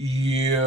Yo,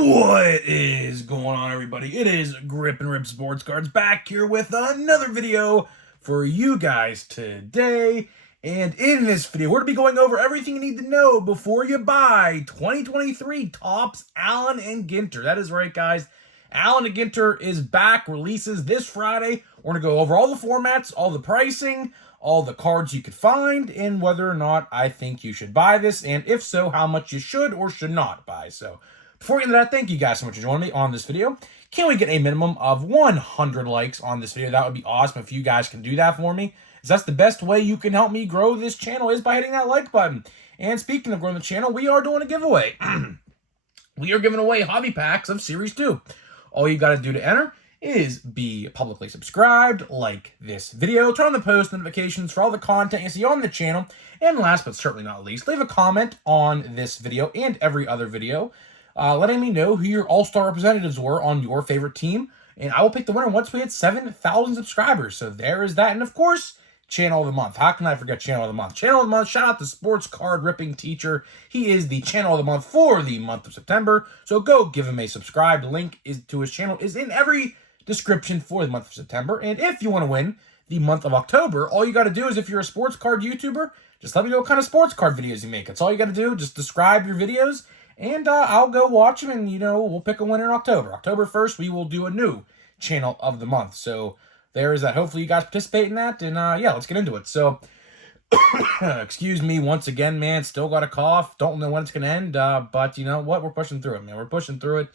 what is going on, everybody? It is Grip and Rip Sports Cards back here with another video for you guys today. And in this video, we're going to be going over everything you need to know before you buy 2023 Topps Allen and Ginter. That is right, guys. Allen and Ginter is back, releases this Friday. We're going to go over all the formats, all the pricing, all the cards you could find, and whether or not I think you should buy this, and if so, how much you should or should not buy. So before we get into that, thank you guys so much for joining me on this video. Can we get a minimum of 100 likes on this video? That would be awesome if you guys can do that for me, because that's the best way you can help me grow this channel is by hitting that like button. And speaking of growing the channel, we are doing a giveaway. We are giving away hobby packs of Series 2. All you got to do to enter is be publicly subscribed, like this video, turn on the post notifications for all the content you see on the channel, and last but certainly not least, leave a comment on this video and every other video, letting me know who your all-star representatives were on your favorite team, and I will pick the winner once we hit 7,000 subscribers. So there is that, and of course, Channel of the Month. How can I forget Channel of the Month? Channel of the Month, shout out to Sports Card Ripping Teacher. He is the Channel of the Month for the month of September, so go give him a subscribe. The link to his channel is in every description for the month of September. And if you want to win the month of October, all you got to do is, if you're a sports card YouTuber, just let me know what kind of sports card videos you make. That's all you got to do. Just describe your videos, and I'll go watch them, and, we'll pick a winner in October. October 1st, we will do a new Channel of the Month. So there is that. Hopefully you guys participate in that, and yeah, let's get into it. So, excuse me once again, man. Still got a cough. Don't know when it's going to end, but you know what? We're pushing through it, man. We're pushing through it.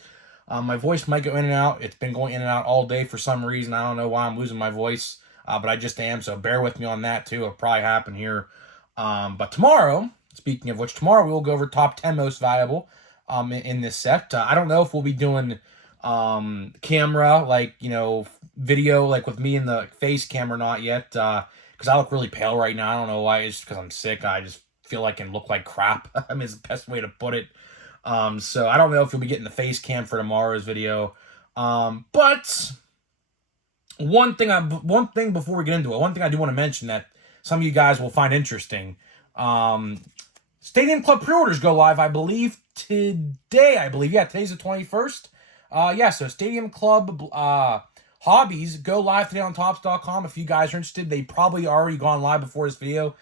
My voice might go in and out. It's been going in and out all day for some reason. I don't know why I'm losing my voice, but I just am, so bear with me on that too. It'll probably happen here. But tomorrow, speaking of which, tomorrow we will go over top 10 most valuable in this set. I don't know if we'll be doing camera, like, video, like with me in the face cam or not yet, because I look really pale right now. I don't know why. It's because I'm sick. I just feel like I can look like crap. I mean, it's the best way to put it. So I don't know if you'll be getting the face cam for tomorrow's video. But one thing before we get into it, one thing I do want to mention that some of you guys will find interesting. Stadium Club pre-orders go live, I believe, today. Yeah, today's the 21st. Yeah, so Stadium Club hobbies go live today on Topps.com. If you guys are interested, they probably already gone live before this video.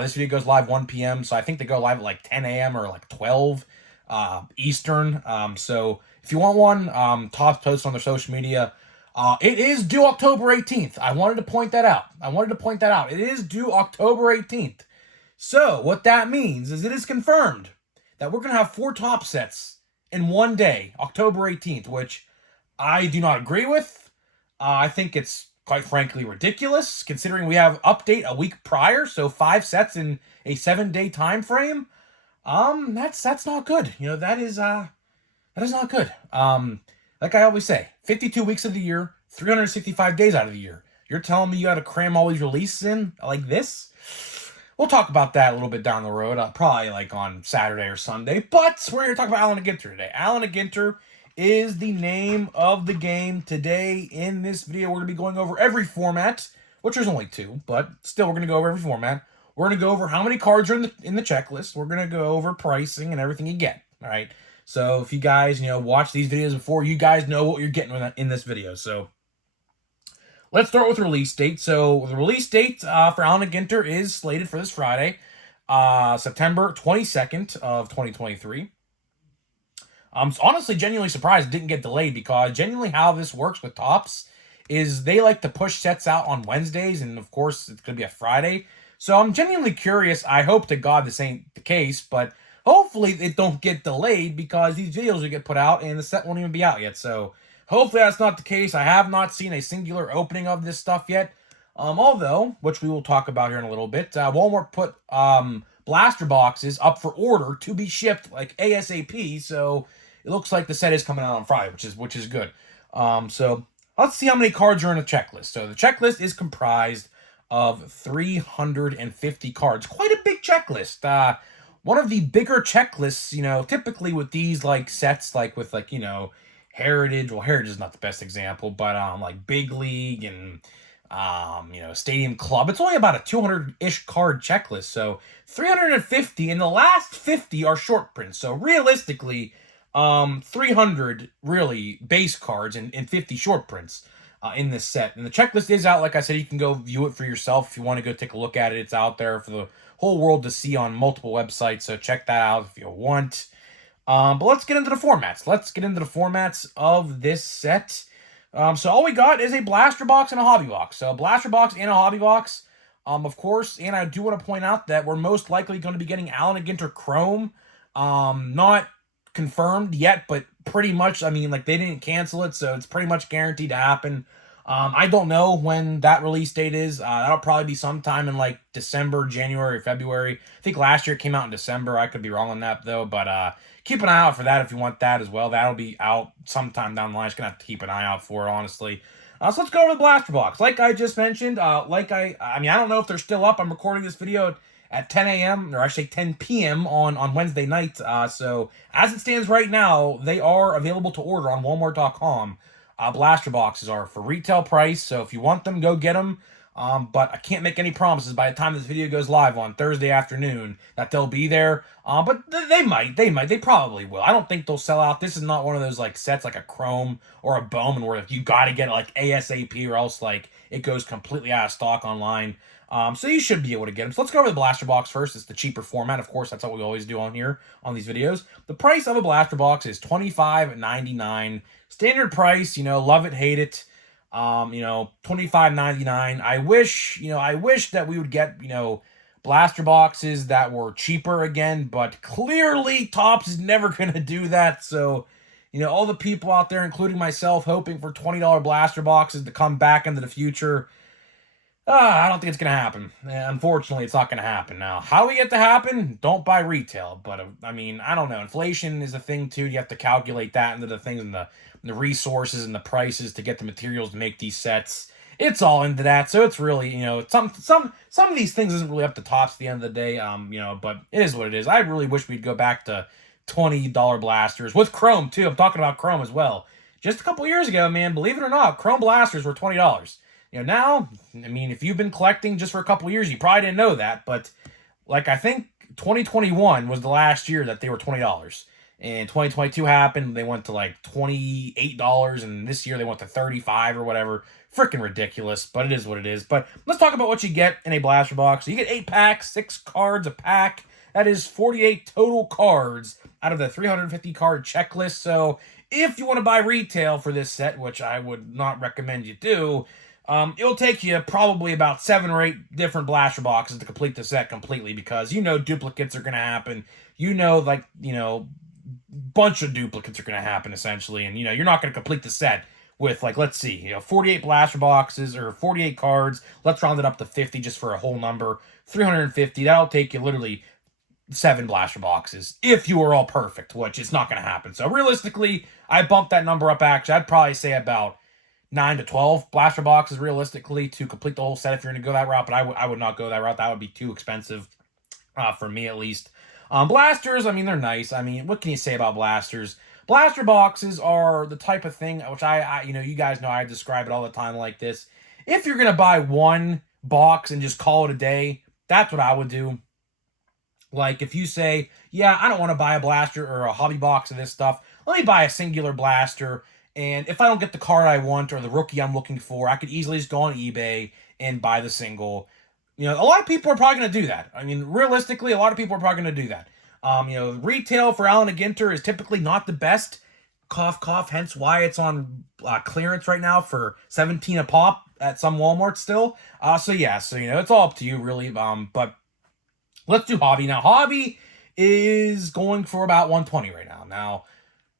This video goes live 1 p.m., so I think they go live at like 10 a.m. or like 12 Eastern. So if you want one, Topps posts on their social media. It is due October 18th. I wanted to point that out. It is due October 18th. So what that means is it is confirmed that we're going to have 4 Topps sets in one day, October 18th, which I do not agree with. I think it's quite frankly ridiculous, considering we have update a week prior, so 5 sets in a 7-day time frame. That's not good. That is not good. Like I always say, 52 weeks of the year, 365 days out of the year. You're telling me you got to cram all these releases in like this? We'll talk about that a little bit down the road, probably like on Saturday or Sunday. But we're here to talk about Allen and Ginter today. Allen and Ginter is the name of the game today. In this video, we're going to be going over every format, which there's only 2, but still we're going to go over every format. We're going to go over how many cards are in the checklist. We're going to go over pricing and everything you get, all right? So if you guys, watch these videos before, you guys know what you're getting in this video. So let's start with release date. So the release date for Allen and Ginter is slated for this Friday, September 22nd of 2023. I'm honestly genuinely surprised it didn't get delayed, because genuinely how this works with Topps is they like to push sets out on Wednesdays, and of course it's going to be a Friday. So I'm genuinely curious. I hope to God this ain't the case, but hopefully it don't get delayed, because these videos will get put out and the set won't even be out yet. So hopefully that's not the case. I have not seen a singular opening of this stuff yet. Although, which we will talk about here in a little bit, Walmart put blaster boxes up for order to be shipped like ASAP. So it looks like the set is coming out on Friday, which is good. So let's see how many cards are in the checklist. So the checklist is comprised of 350 cards. Quite a big checklist. One of the bigger checklists, typically with these like sets, like with like, Heritage. Well, Heritage is not the best example, but like Big League and Stadium Club. It's only about a 200-ish card checklist, so 350, and the last 50 are short prints. So realistically, 300 really base cards and 50 short prints in this set. And the checklist is out. Like I said, you can go view it for yourself if you want to go take a look at it. It's out there for the whole world to see on multiple websites, so check that out if you want. But let's get into the formats. Let's get into the formats of this set. So all we got is a blaster box and a hobby box. So a blaster box and a hobby box, of course. And I do want to point out that we're most likely going to be getting Allen and Ginter Chrome. Not confirmed yet, but pretty much, I mean, like, they didn't cancel it, so it's pretty much guaranteed to happen. I don't know when that release date is. That'll probably be sometime in like December, January, or February. I think last year it came out in December. I could be wrong on that though, but keep an eye out for that if you want that as well. That'll be out sometime down the line. Just gonna have to keep an eye out for it, honestly. So let's go over the blaster box. Like I just mentioned, I don't know if they're still up. I'm recording this video at 10 a.m. or actually 10 p.m. on Wednesday night. So as it stands right now, they are available to order on Walmart.com. Blaster boxes are for retail price, so if you want them, go get them. But I can't make any promises by the time this video goes live on Thursday afternoon that they'll be there. But they probably will. I don't think they'll sell out. This is not one of those like sets like a Chrome or a Bowman where you got to get it like ASAP or else like it goes completely out of stock online. So you should be able to get them. So let's go over the blaster box first. It's the cheaper format, of course. That's what we always do on here on these videos. The price of a blaster box is $25.99. Standard price, love it, hate it. $25.99. I wish that we would get, blaster boxes that were cheaper again, but clearly Topps is never going to do that. So, all the people out there, including myself, hoping for $20 blaster boxes to come back into the future, I don't think it's going to happen. Unfortunately, it's not going to happen. Now, how we get to happen? Don't buy retail. But, I don't know. Inflation is a thing, too. You have to calculate that into the things and the resources and the prices to get the materials to make these sets. It's all into that. So it's really, some of these things isn't really up to Topps at the end of the day. But it is what it is. I really wish we'd go back to $20 blasters with Chrome, too. I'm talking about Chrome as well. Just a couple years ago, man, believe it or not, Chrome blasters were $20. Now, if you've been collecting just for a couple years, you probably didn't know that, but like I think 2021 was the last year that they were $20. And 2022 happened, they went to like $28, and this year they went to $35 or whatever. Freaking ridiculous, but it is what it is. But let's talk about what you get in a blaster box. So you get 8 packs, 6 cards a pack. That is 48 total cards out of the 350 card checklist. So if you want to buy retail for this set, which I would not recommend you do, it'll take you probably about 7 or 8 different blaster boxes to complete the set completely because duplicates are going to happen. Bunch of duplicates are going to happen essentially, and you're not going to complete the set with like, let's see, 48 blaster boxes or 48 cards. Let's round it up to 50 just for a whole number. 350. That'll take you literally 7 blaster boxes if you were all perfect, which is not going to happen. So realistically, I bumped that number up. Actually, I'd probably say about 9 to 12 blaster boxes realistically to complete the whole set if you're going to go that route, but I would not go that route. That would be too expensive for me at least. Blasters, they're nice. What can you say about blasters? Blaster boxes are the type of thing which you guys know I describe it all the time like this. If you're going to buy one box and just call it a day, that's what I would do. Like if you say, yeah, I don't want to buy a blaster or a hobby box of this stuff, let me buy a singular blaster. And if I don't get the card I want or the rookie I'm looking for, I could easily just go on eBay and buy the single. A lot of people are probably going to do that. Realistically, a lot of people are probably going to do that. Retail for Allen and Ginter is typically not the best. Cough, cough, hence why it's on clearance right now for $17 a pop at some Walmart still. It's all up to you, really. But let's do hobby. Now, hobby is going for about $120 right now. Now,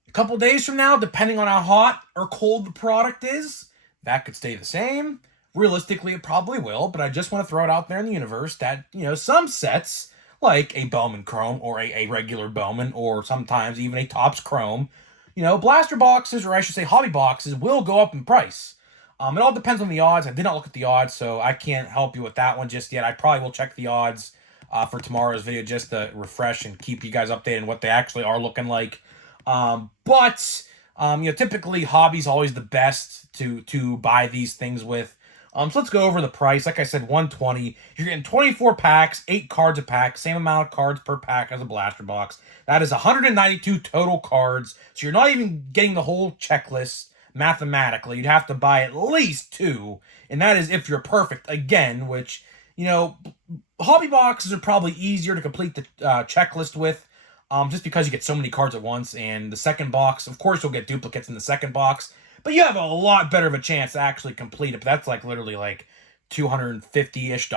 a couple days from now, depending on how hot or cold the product is, that could stay the same. Realistically, it probably will, but I just want to throw it out there in the universe that, some sets, like a Bowman Chrome or a regular Bowman, or sometimes even a Topps Chrome, blaster boxes, or I should say hobby boxes, will go up in price. It all depends on the odds. I did not look at the odds, so I can't help you with that one just yet. I probably will check the odds for tomorrow's video just to refresh and keep you guys updated on what they actually are looking like. Typically hobby's always the best to buy these things with. So let's go over the price. Like I said, $120. You're getting 24 packs, 8 cards a pack, same amount of cards per pack as a blaster box. That is 192 total cards. So you're not even getting the whole checklist mathematically. You'd have to buy at least 2, and that is if you're perfect again, which, hobby boxes are probably easier to complete the checklist with, just because you get so many cards at once. And the second box, of course, you'll get duplicates in the second box, but you have a lot better of a chance to actually complete it. But that's like literally like $250-ish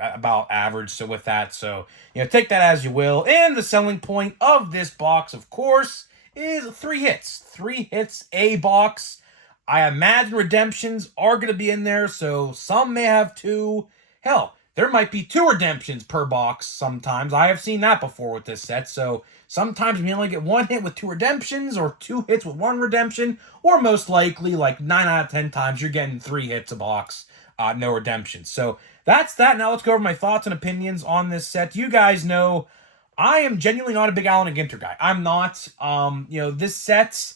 about average. So with that, take that as you will. And the selling point of this box, of course, is 3 hits. 3 hits a box. I imagine redemptions are going to be in there, so some may have 2. Hell, there might be 2 redemptions per box sometimes. I have seen that before with this set. So sometimes you only get 1 hit with 2 redemptions, or 2 hits with 1 redemption, or most likely, like 9 out of 10 times, you're getting 3 hits a box, no redemptions. So that's that. Now let's go over my thoughts and opinions on this set. You guys know I am genuinely not a big Allen and Ginter guy. I'm not. This set,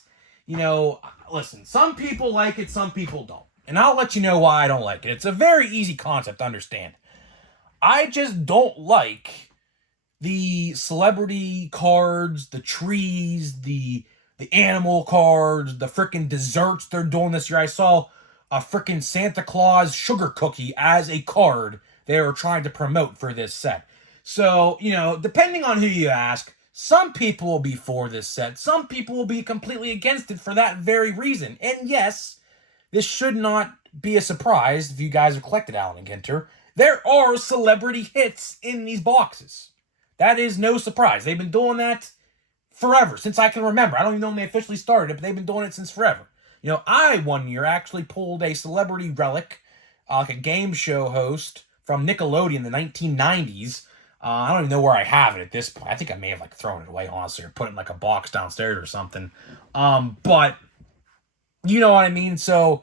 listen, some people like it, some people don't. And I'll let you know why I don't like it. It's a very easy concept to understand. I just don't like the celebrity cards, the trees, the animal cards, the freaking desserts they're doing this year. I saw a freaking Santa Claus sugar cookie as a card they were trying to promote for this set. So, depending on who you ask, some people will be for this set. Some people will be completely against it for that very reason. And yes, this should not be a surprise if you guys have collected Allen and Ginter. There are celebrity hits in these boxes. That is no surprise. They've been doing that forever, since I can remember. I don't even know when they officially started it, but they've been doing it since forever. I, one year, actually pulled a celebrity relic, like a game show host from Nickelodeon in the 1990s. I don't even know where I have it at this point. I think I may have thrown it away, honestly, or put it in a box downstairs or something. But you know what I mean? So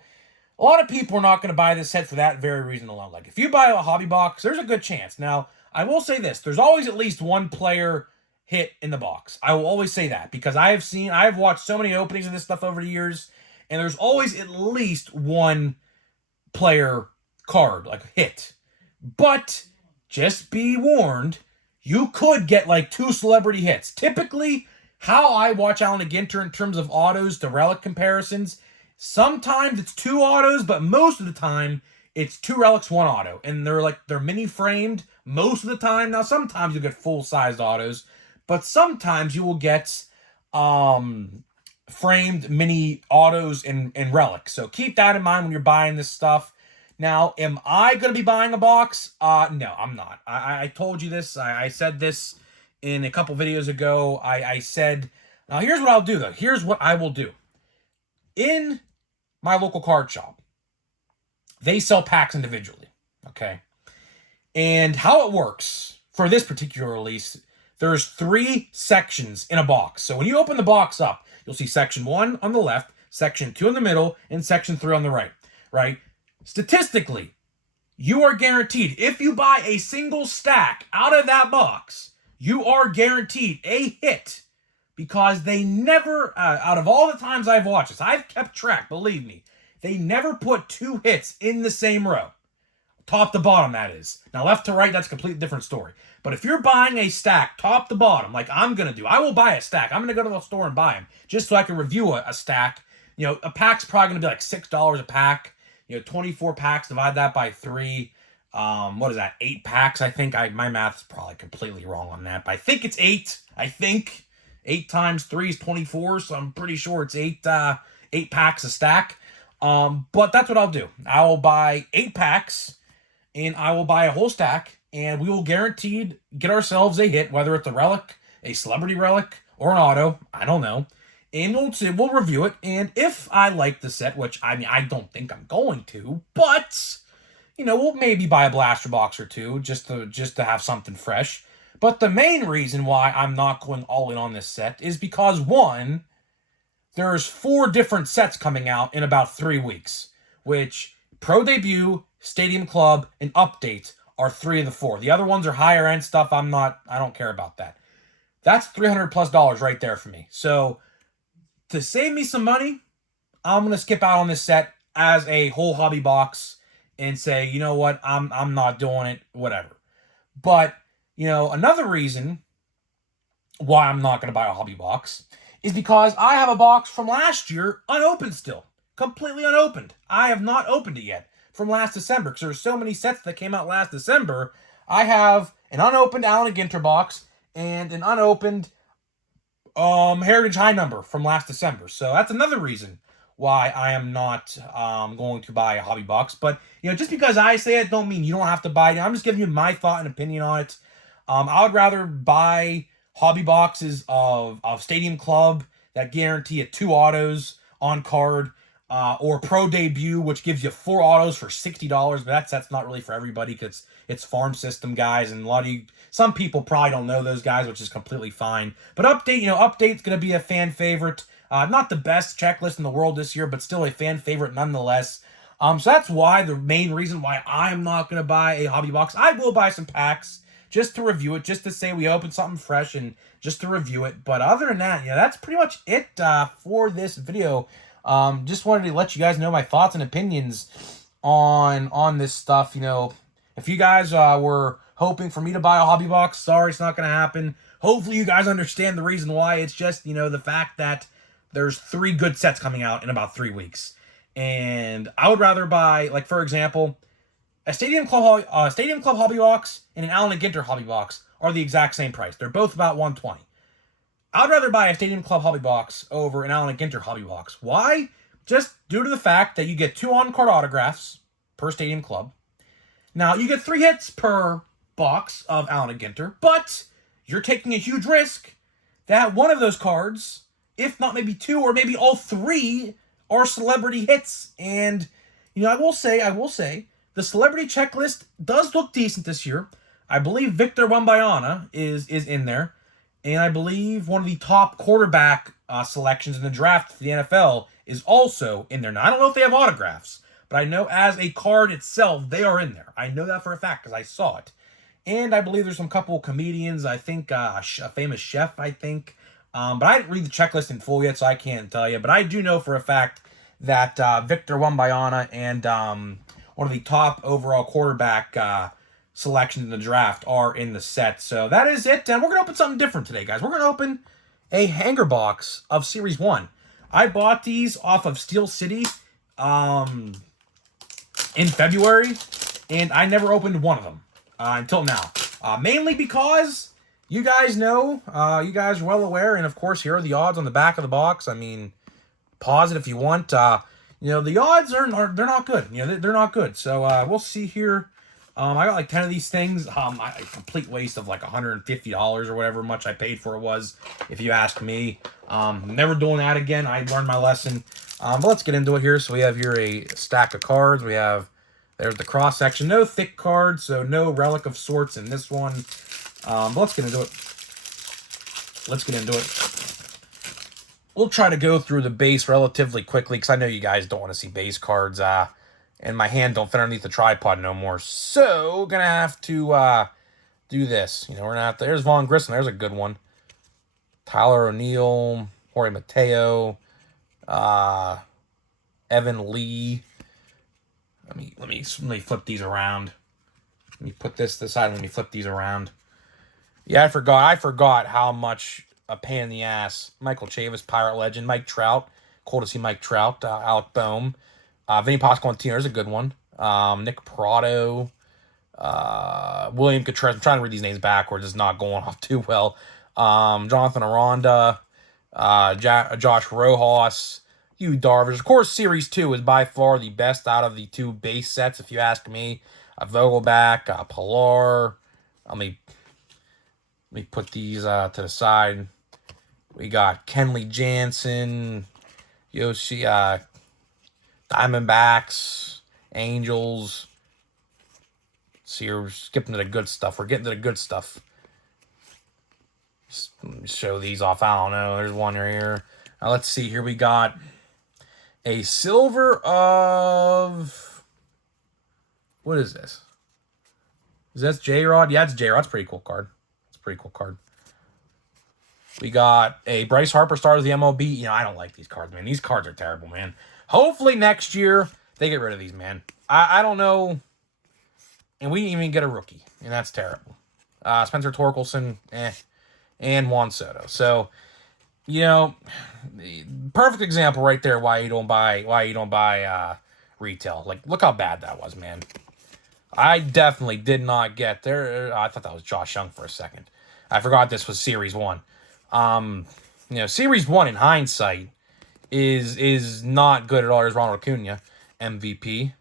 a lot of people are not going to buy this set for that very reason alone. Like, if you buy a hobby box, there's a good chance. Now, I will say this. There's always at least 1 player hit in the box. I will always say that, because I've watched so many openings of this stuff over the years, and there's always at least 1 player card, like a hit. But just be warned, you could get 2 celebrity hits. Typically, how I watch Allen and Ginter in terms of autos to relic comparisons, sometimes it's 2 autos, but most of the time it's 2 relics, 1 auto. And they're mini framed most of the time. Now, sometimes you get full-sized autos, but sometimes you will get framed mini autos and relics. So keep that in mind when you're buying this stuff. Now, am I going to be buying a box? No, I'm not. I told you this. I said this in a couple videos ago. I said, now here's what I'll do, though. Here's what I will do. In my local card shop, they sell packs individually, okay? And how it works for this particular release, there's 3 sections in a box. So when you open the box up, you'll see section 1 on the left, section 2 in the middle, and section 3 on the right? Statistically, you are guaranteed, if you buy a single stack out of that box, you are guaranteed a hit, because they never, out of all the times I've watched this, I've kept track, believe me, they never put 2 hits in the same row. Top to bottom, that is. Now, left to right, that's a completely different story. But if you're buying a stack, top to bottom, like I'm going to do, I will buy a stack. I'm going to go to the store and buy them, just so I can review a stack. A pack's probably going to be like $6 a pack. 24 packs, divide that by 3. What is that? 8 packs, I think. My math is probably completely wrong on that, but I think it's 8. I think 8 times 3 is 24, so I'm pretty sure it's 8 packs a stack. But that's what I'll do. I will buy 8 packs, and I will buy a whole stack, and we will guaranteed get ourselves a hit, whether it's a relic, a celebrity relic, or an auto. I don't know. And we'll review it, and if I like the set, which, I don't think I'm going to, but, we'll maybe buy a blaster box or 2, just to have something fresh. But the main reason why I'm not going all in on this set is because, 1, there's 4 different sets coming out in about 3 weeks, which Pro Debut, Stadium Club, and Update are 3 of the 4. The other ones are higher end stuff. I don't care about that. That's $300+ right there for me. So, to save me some money, I'm going to skip out on this set as a whole hobby box and say, you know what, I'm not doing it, whatever. But, another reason why I'm not going to buy a hobby box is because I have a box from last year unopened still. Completely unopened. I have not opened it yet from last December because there were so many sets that came out last December. I have an unopened Allen and Ginter box and an unopened Heritage High number from last December. So that's another reason why I am not going to buy a hobby box. But, just because I say it don't mean you don't have to buy it. I'm just giving you my thought and opinion on it. I would rather buy hobby boxes of Stadium Club that guarantee you 2 autos on card, or Pro Debut, which gives you 4 autos for $60. But that's not really for everybody because it's farm system guys, and some people probably don't know those guys, which is completely fine. But Update's going to be a fan favorite. Not the best checklist in the world this year, but still a fan favorite nonetheless. So that's the main reason why I'm not going to buy a hobby box. I will buy some packs just to review it, just to say we opened something fresh and just to review it. But other than that, that's pretty much it for this video. Just wanted to let you guys know my thoughts and opinions on this stuff. If you guys were hoping for me to buy a hobby box, sorry, it's not going to happen. Hopefully you guys understand the reason why. It's just, the fact that there's 3 good sets coming out in about 3 weeks. And I would rather buy, like, for example, a Stadium Club hobby box and an Allen and Ginter hobby box are the exact same price. They're both about $120. I'd rather buy a Stadium Club hobby box over an Allen and Ginter hobby box. Why? Just due to the fact that you get 2 on-card autographs per Stadium Club. Now, you get 3 hits per box of Allen and Ginter, but you're taking a huge risk that one of those cards, if not maybe 2 or maybe all 3, are celebrity hits. And, I will say, the celebrity checklist does look decent this year. I believe Victor Wembanyama is in there. And I believe one of the top quarterback selections in the draft for the NFL is also in there. Now, I don't know if they have autographs, but I know as a card itself, they are in there. I know that for a fact because I saw it. And I believe there's some couple comedians, I think a famous chef, I think. But I didn't read the checklist in full yet, so I can't tell you. But I do know for a fact that Victor Wembanyama and one of the top overall quarterback selections in the draft are in the set. So that is it. And we're going to open something different today, guys. We're going to open a hanger box of Series 1. I bought these off of Steel City in February, and I never opened one of them until now. Mainly because you guys know, you guys are well aware, and of course here are the odds on the back of the box. I mean, pause it if you want. The odds they're not good. They're not good. So we'll see here. I got like 10 of these things. A complete waste of like $150 or whatever much I paid for it was, if you ask me. Never doing that again. I learned my lesson. But let's get into it here. So we have here a stack of cards. There's the cross section. No thick cards, so no relic of sorts in this one. But let's get into it. We'll try to go through the base relatively quickly because I know you guys don't want to see base cards. And my hand don't fit underneath the tripod no more. So, gonna have to do this. We're gonna have to. There's Vaughn Grissom. There's a good one. Tyler O'Neill, Jorge Mateo, Evan Lee. Let me flip these around. Let me put this side. Let me flip these around. Yeah, I forgot how much a pain in the ass. Michael Chavis, Pirate Legend. Mike Trout. Cool to see Mike Trout. Alec Boehm. Vinny Pasquantino is a good one. Nick Prado. William Contreras. I'm trying to read these names backwards. It's not going off too well. Jonathan Aranda. Josh Rojas. Hugh Darvish. Of course, Series 2 is by far the best out of the 2 base sets, if you ask me. Vogelback. Pilar. Let me put these to the side. We got Kenley Jansen. Yoshi. Diamondbacks, Angels. See, we're skipping to the good stuff. We're getting to the good stuff. Just let me show these off. I don't know. There's one right here. Now, let's see. Here we got a silver of... What is this? Is that J-Rod? Yeah, it's J-Rod. That's a pretty cool card. It's a pretty cool card. We got a Bryce Harper Stars of the MLB. I don't like these cards, man. These cards are terrible, man. Hopefully next year they get rid of these, man. I don't know. And we didn't even get a rookie, and that's terrible. Spencer Torkelson, and Juan Soto. So, you know, perfect example right there why you don't buy retail. Like, look how bad that was, man. I definitely did not get there. I thought that was Josh Young for a second. I forgot this was Series 1. Series 1 in hindsight is not good at all. There's Ronald Acuna, MVP.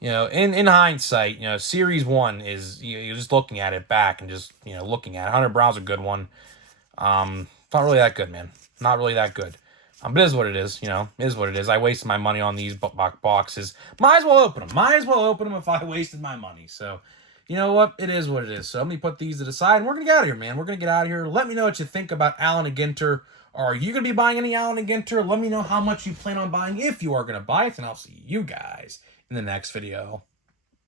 In hindsight, Series 1 is, you're just looking at it back and just, looking at it. Hunter Brown's a good one. Not really that good, man. Not really that good. But it is what it is, It is what it is. I wasted my money on these boxes. Might as well open them. If I wasted my money. So, you know what? It is what it is. So let me put these to the side, and we're going to get out of here, man. We're going to get out of here. Let me know what you think about Allen and Ginter. Are you going to be buying any Allen and Ginter? Let me know how much you plan on buying if you are going to buy it, and I'll see you guys in the next video.